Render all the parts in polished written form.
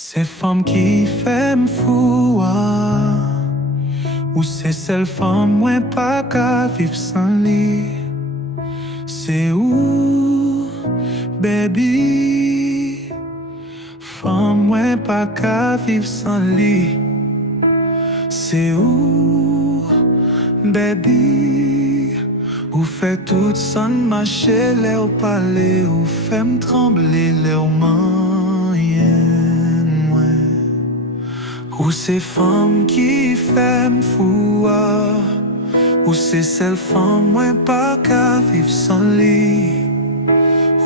C'est femme qui fait m'fou, ou c'est celle femme moi pas qu'à vivre sans lui. C'est où, baby? Femme moi pas qu'à vivre sans lui. C'est où, baby? Ou fait tout sans marcher, les au palais, ou fait me trembler, les au ou c'est femme qui fait m'fou, ou c'est celle femme moi pas qu'à vivre sans lui.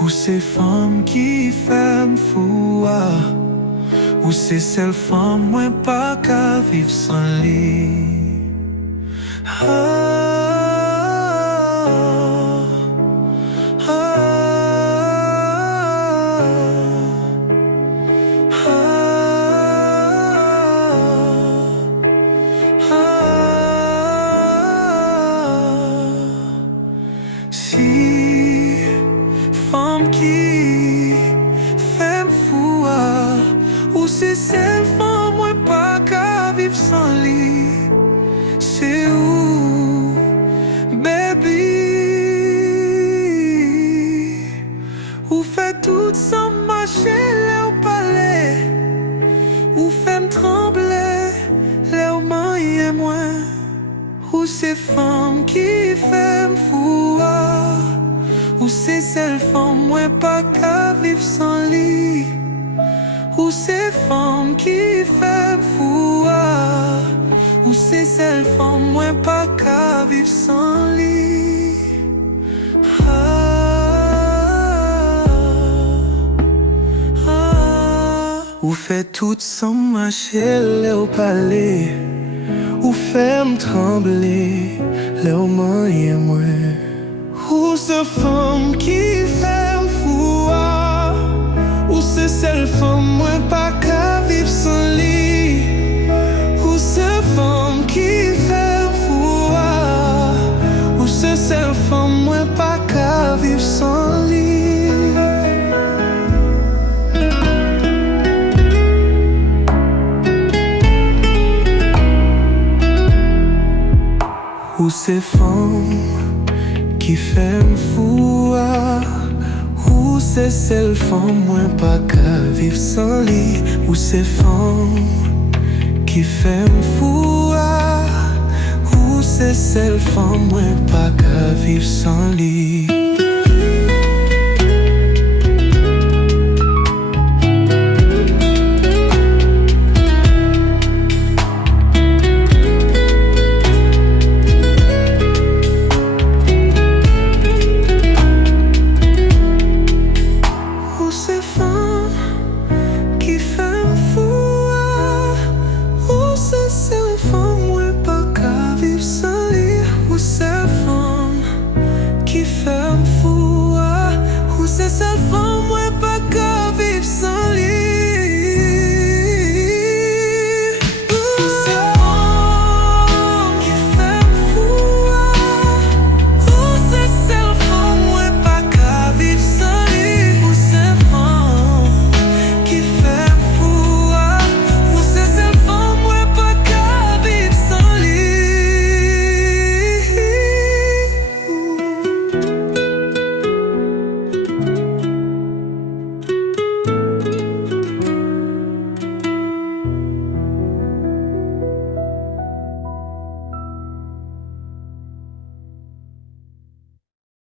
Ou c'est femme qui fait m'fou, ou c'est celle femme moi pas qu'à vivre sans lui. Si femme qui fait m'fou, ou c'est celle femme moi pas qu'à vivre sans lui. C'est où, baby? Ou fait tout sans marcher, les au palais, ou fait me trembler, les au mains et moi. Ou c'est femme qui fait m'fou, ou c'est celle femme moi pas qu'à vivre sans lui. Ou c'est femme qui fait m'fou, ou c'est celle femme moi pas qu'à vivre sans lui. Ou fait tout sans marcher, les au palais, ou fait me trembler, les au mains et moi. Ou c'est femme qui fait m'fou, ou c'est celle femme moi pas qu'à vivre sans lui. Ou c'est femme qui fait m'fou, ou c'est celle femme moi pas qu'à vivre sans lui. Ou c'est femme qui fait m'fou, ou c'est celle femme moi pas qu'à vivre sans lui. Ou c'est femme qui fait m'fou, ou c'est celle femme moi pas qu'à vivre sans lui.